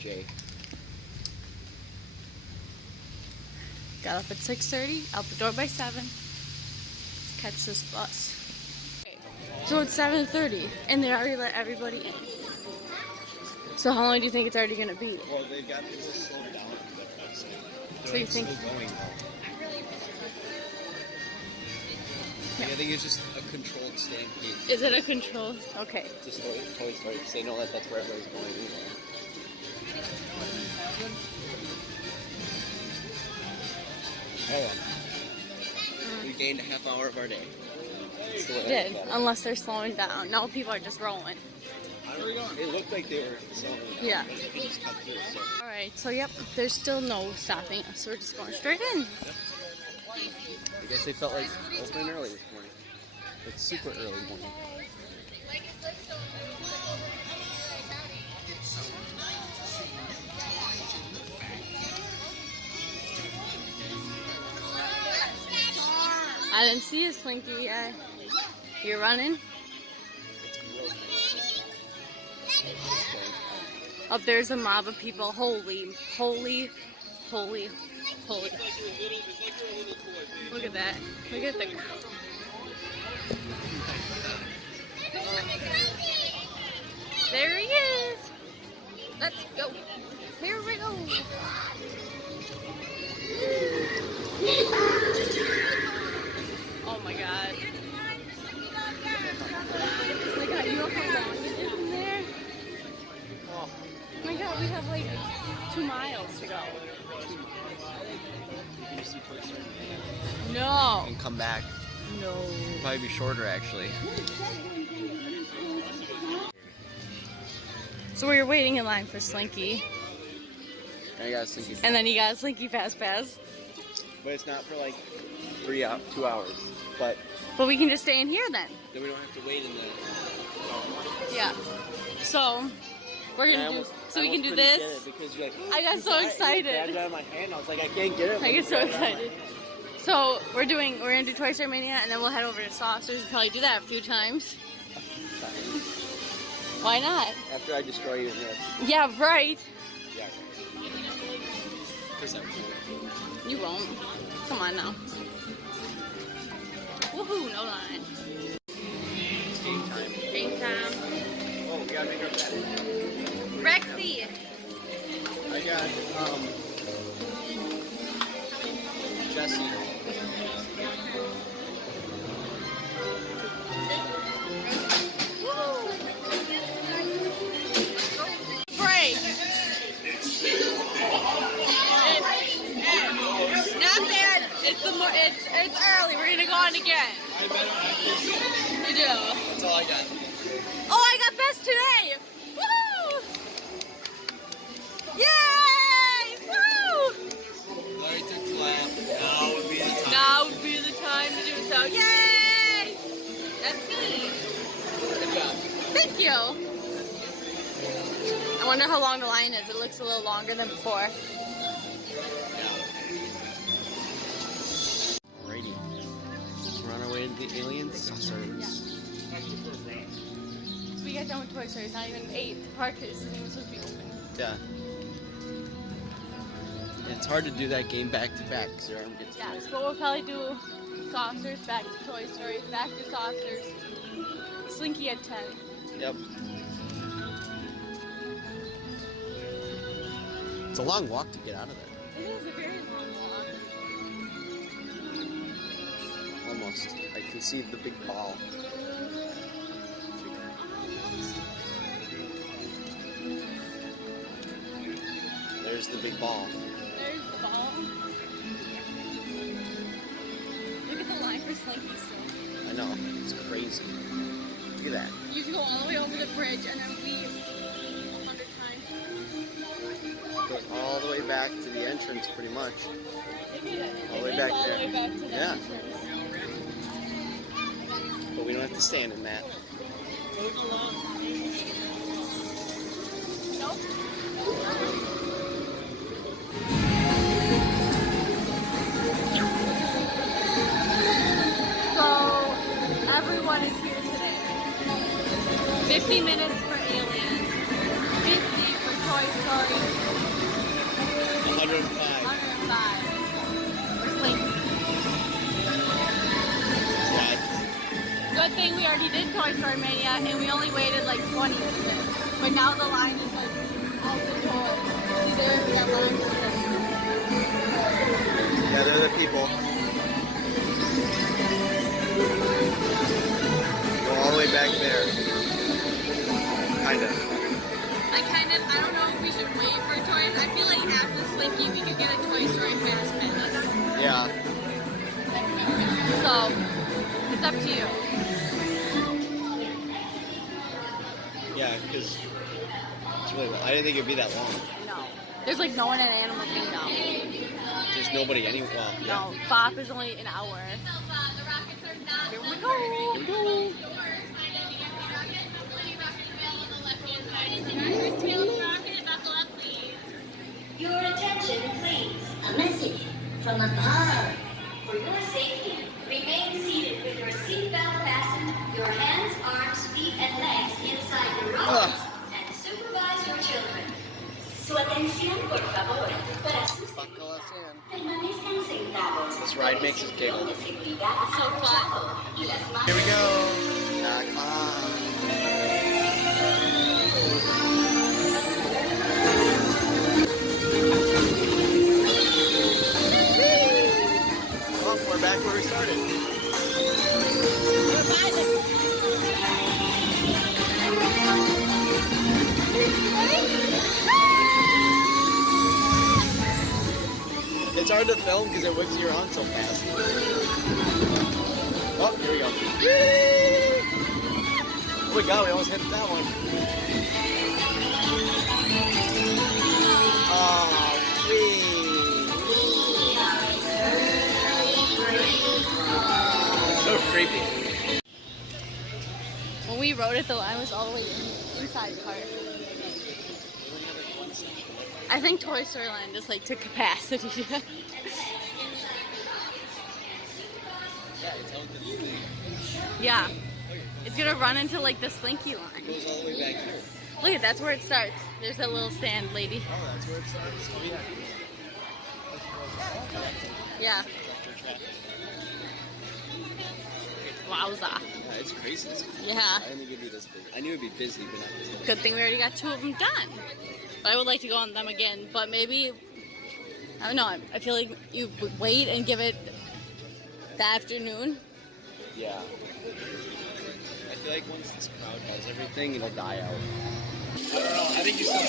Jay. Got up at 6:30, out the door by 7. Let's catch this bus. So it's 7:30, and they already let everybody in. So how long do you think it's already going to be? Well, they've got people slowed down. So you think? Still going though. Yeah. I think it's just a controlled stampede. Is it a control? Okay. Just Toy Story. They know that that's where everybody's going. We gained a half hour of our day. Did, unless they're slowing down. No, people are just rolling. It looked like they were slowing down. Yeah. They just cut through, so. Alright, so yep, there's still no stopping us, so we're just going straight in. Yep. I guess they felt like opening early this morning. It's super early morning. I didn't see you, Slinky. You're running? Up there's a mob of people. Holy, holy, holy, holy. Look at that. Look at the... There he is. Let's go. Here we go. Oh my god. Oh my god, you know how long it is in there? Oh my god, we have like 2 miles to go. No. And come back. No. It'll probably be shorter actually. So we were waiting in line for Slinky. And I got a Slinky. And then you got a Slinky Fast Pass. But it's not for like 2 hours. But we can just stay in here then. Then we don't have to wait in the. Yeah. So we're gonna do. So we can do this. Because you're like, I got so excited. I grabbed it out of my hand. I was like, I can't get it. I get so excited. So we're gonna do Toy Story Mania, and then we'll head over to Saucers and probably do that a few times. Why not? After I destroy you in this. Yeah, right. Yeah. You won't. Come on now. Woohoo! No line. It's game time. Game time. Oh, we gotta make our bet. Rexy. I got Jesse. Break. Not bad. It's early. We're gonna go on again. I bet You do. that's all I got. Oh, I got best today. Woo! Yay! Woo! Like to clap. Now would be the time. Now would be the time to do so. Yay! That's me. Good job. Thank you. I wonder how long the line is. It looks a little longer than before. Alrighty. We're on our way to the Alien Saucers. So we got done with Toy Story. It's not even 8. The park isn't even supposed to be open. Yeah. It's hard to do that game back to back because your arm gets Yes, but we'll probably do Saucers, back to Toy Story, back to Saucers. Slinky at 10. Yep. It's a long walk to get out of there. It is a very long walk. Almost. I can see the big ball. There's the big ball. There's the ball. Look at the line for Slinky still. I know. It's crazy. Look at that. You can go all the way over the bridge and then leave 100 times. Goes all the way back to the entrance pretty much. All the way back all there. the way back to the Yeah. entrance. But we don't have to stand in that. Nope. So, everyone is here today. 50 minutes for Alien, 50 for Toy Story, 105. 105. We're Slinky. Good thing we already did Toy Story Mania and we only waited like 20 minutes. But now the line is like out the door. See there, we got line for this. Yeah, they're the people. Go all the way back there. Kind of. I don't know if we should wait for toys. I feel like after Slinky we could get a Toy Story fastpass. Yeah. So, it's up to you. Yeah, because it's really. I didn't think it'd be that long. No. There's like no one at Animal Kingdom. There's nobody anywhere. Well, yeah. No, FOP is only an hour. Here we go. Here we go. Your attention, please. A message from above. For your safety, remain seated with your seatbelt fastened, your hands, arms, feet, and legs inside your rollers, and supervise your children. Su atención, por favor. Para sus Buckle us in. permanezcan sentados. This ride makes us giggle. De seguridad So fun. y las manos. Here we go. Come on. Oh, we're back where we started. We're by the... It's hard to film because it whips you around so fast. Oh, here we go. Oh my god, we almost hit that one. Oh, so creepy. When we rode it, the line was all the way inside the park. I think Toy Story Land is like to capacity. Yeah. It's gonna run into like the Slinky line. It goes all the way back here. Look at that's where it starts. There's that little stand, lady. Oh, that's where it starts. Oh, yeah. Yeah. Wowza. Yeah, it's crazy. Yeah. I didn't think it'd be this busy. I knew it'd be busy, but not this busy. Good thing we already got 2 of them done. But I would like to go on them again. But maybe, I don't know. I feel like you would wait and give it the afternoon. Yeah. I feel like once this crowd does everything, it'll die out. I don't know. I think you still.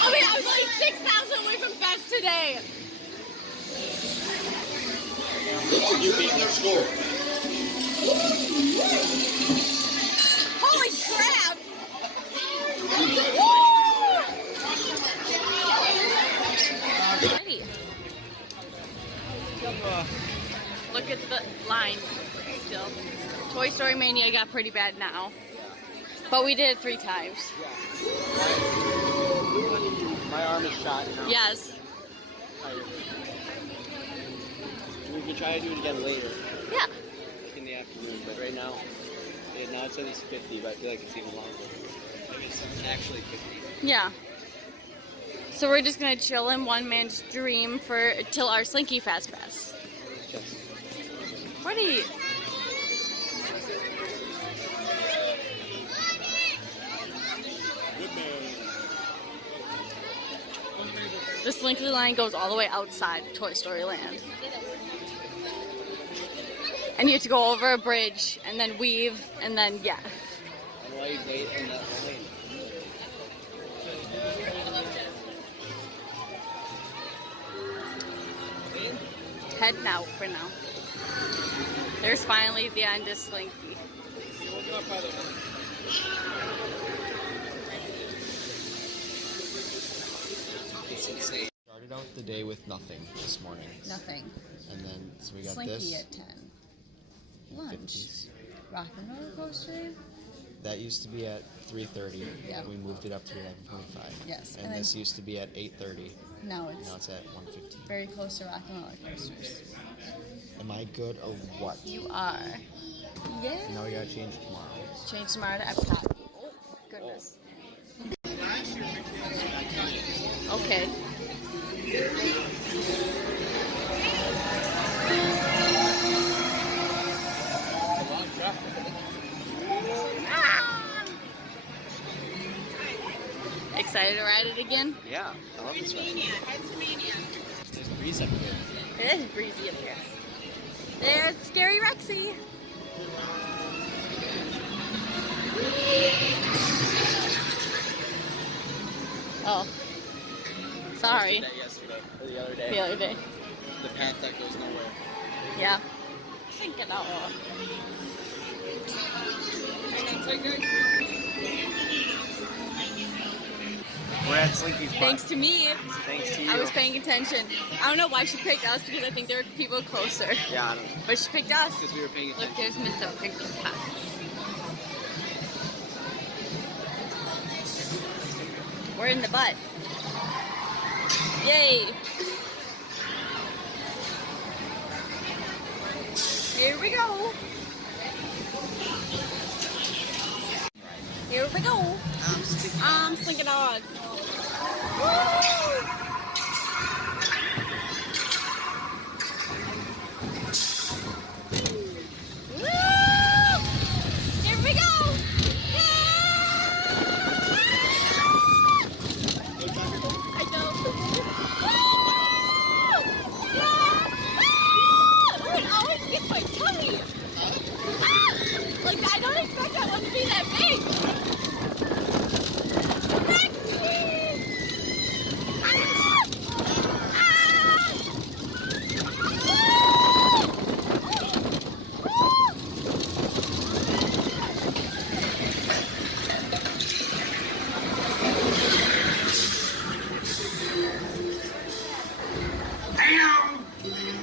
I mean, I was like 6,000 away from best today. You beat their score. Holy crap! Ready. Look at the lines still. Toy Story Mania got pretty bad now. But we did it 3 times. My arm is shot now. Yes. We can try to do it again later, Yeah. like in the afternoon. But right now, now it says it's 50, but I feel like it's even longer. Like it's actually 50. Yeah. So we're just gonna chill in one man's dream till our Slinky fastpass. Just Ready? good man. The Slinky line goes all the way outside Toy Story Land. And you have to go over a bridge and then weave and then, yeah. And why you wait in that line? Heading out for now. There's finally the end of Slinky. It's insane. Started out the day with nothing this morning. Nothing. And then, so we got Slinky this. at 10. Lunch. 50s. Rock and roller coaster. That used to be at 3:30. Yeah. We moved it up to 11:25. Yes, And, and then- this used to be at 8:30. Now Now it's at 1:15. very close to rock and roller coasters. Am I good or what? You are. Yeah. Now we gotta change tomorrow. Change tomorrow to Epcot. Oh, goodness. Okay. Excited to ride it again? Yeah, I love this ride. There's a breeze up here. It is breezy up here. There's Scary Rexy. Oh. Sorry. I did that yesterday, or the other day. The other day. The path that goes nowhere. Yeah. Think it out. We're at Slinky's butt. Thanks to me. Thanks to you. I was paying attention. I don't know why she picked us because I think there were people closer. Yeah, I don't know. But she picked us. Because we were paying Look, attention. there's Mr. Crinkle Cuts. We're in the butt. Yay! Here we go. Here we go. Slinky Dog. Woo! Here we go! I know. Oh, it always gets my tummy. Like, I don't expect that one to be that big.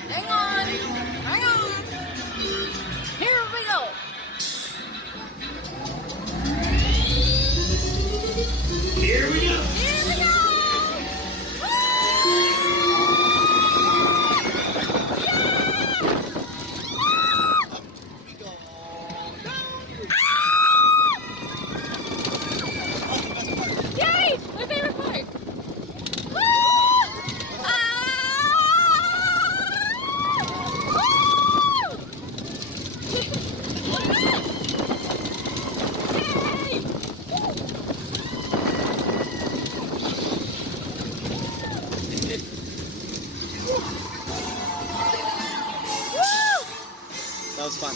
Hang on. Here we go. Here we go. Yay! My favorite part. Woo! That was fun.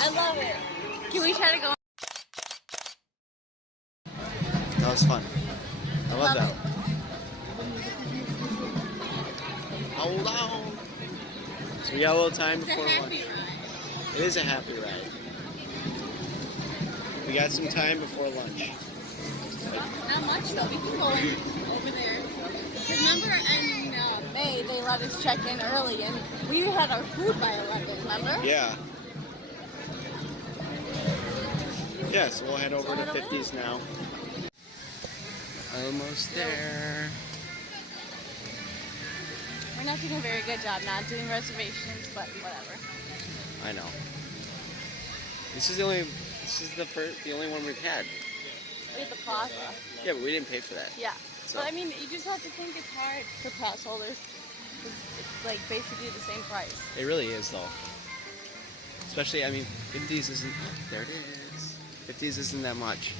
I love it. Can we try to go? That was fun. I love that. Hold on. So we got a little time before lunch. It is a happy ride. We got some time before lunch. Not much though. We can go over there. Remember in May they let us check in early and we had our food by 11. Remember? Yeah. Yeah, so we'll head over to 50s now. Almost there. We're not doing a very good job not doing reservations, but whatever. I know. This is the only one we've had. We had the plaza. Yeah, but we didn't pay for that. Yeah. So. But I mean, you just have to think it's hard for pass holders. It's like basically the same price. It really is though. Especially, I mean, 50s isn't, there it is. 50s isn't that much.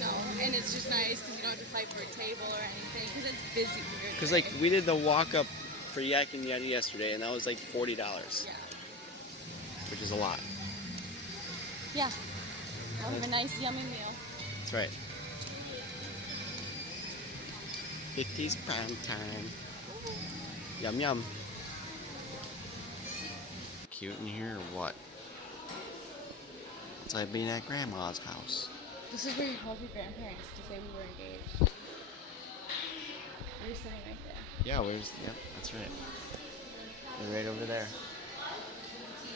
No, and it's just nice because you don't have to fight for a table or anything because it's busy here. Because like, we did the walk up for Yak and Yeti yesterday and that was like $40. Yeah. Which is a lot. Yeah. I'll have a nice yummy meal. That's right. 50s prime time. Yum yum. Cute in here or what? It's like being at grandma's house. This is where you called your grandparents to say we were engaged. We were sitting right there. Yeah, yep, that's right. They're right over there.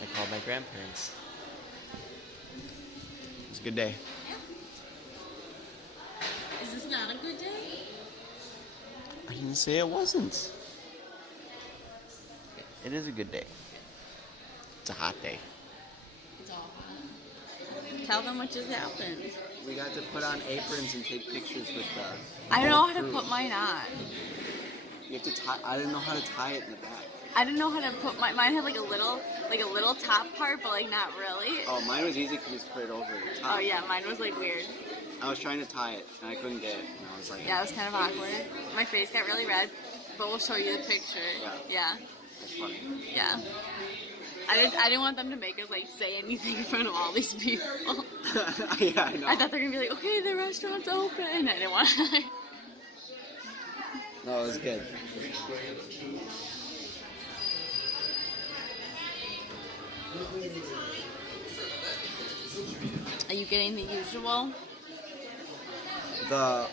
I called my grandparents. It was a good day. Is this not a good day? I didn't say it wasn't. It is a good day. It's a hot day. Tell them what just happened. We got to put on aprons and take pictures with the. I don't know how to crew. put mine on. You have to tie. I didn't know how to tie it in the back. I didn't know how to put mine had like a little top part, but like not really. Oh, mine was easy because you just put it over the top. Oh yeah, mine was like weird. I was trying to tie it and I couldn't get it. And I was like, Yeah, it was kind of awkward. My face got really red, but we'll show you the picture. Yeah. That's funny. Yeah. I didn't want them to make us like say anything in front of all these people. Yeah, I know. I thought they were gonna be like, okay, the restaurant's open. I didn't want to. No, it was good. Are you getting the usual? The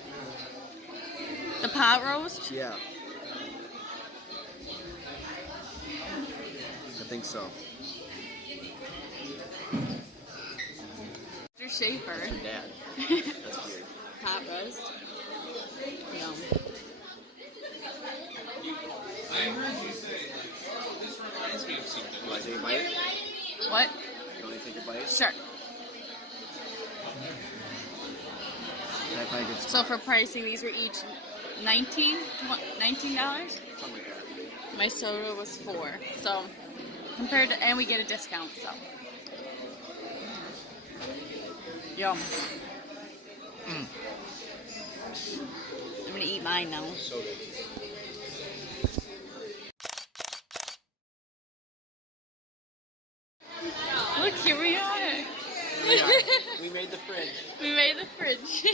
pot roast? yeah. I think so. Mr. Schaefer. Dad. That's weird. Pot roast. Yum. You want to take a bite? What? You want to take a bite? Sure. Can I find a good So for pricing, these were each $19. something like that? My soda was $4. So compared to, and we get a discount. So yum. I'm gonna eat mine now. Look, here we are. Yeah, we made the fridge. We made the fridge.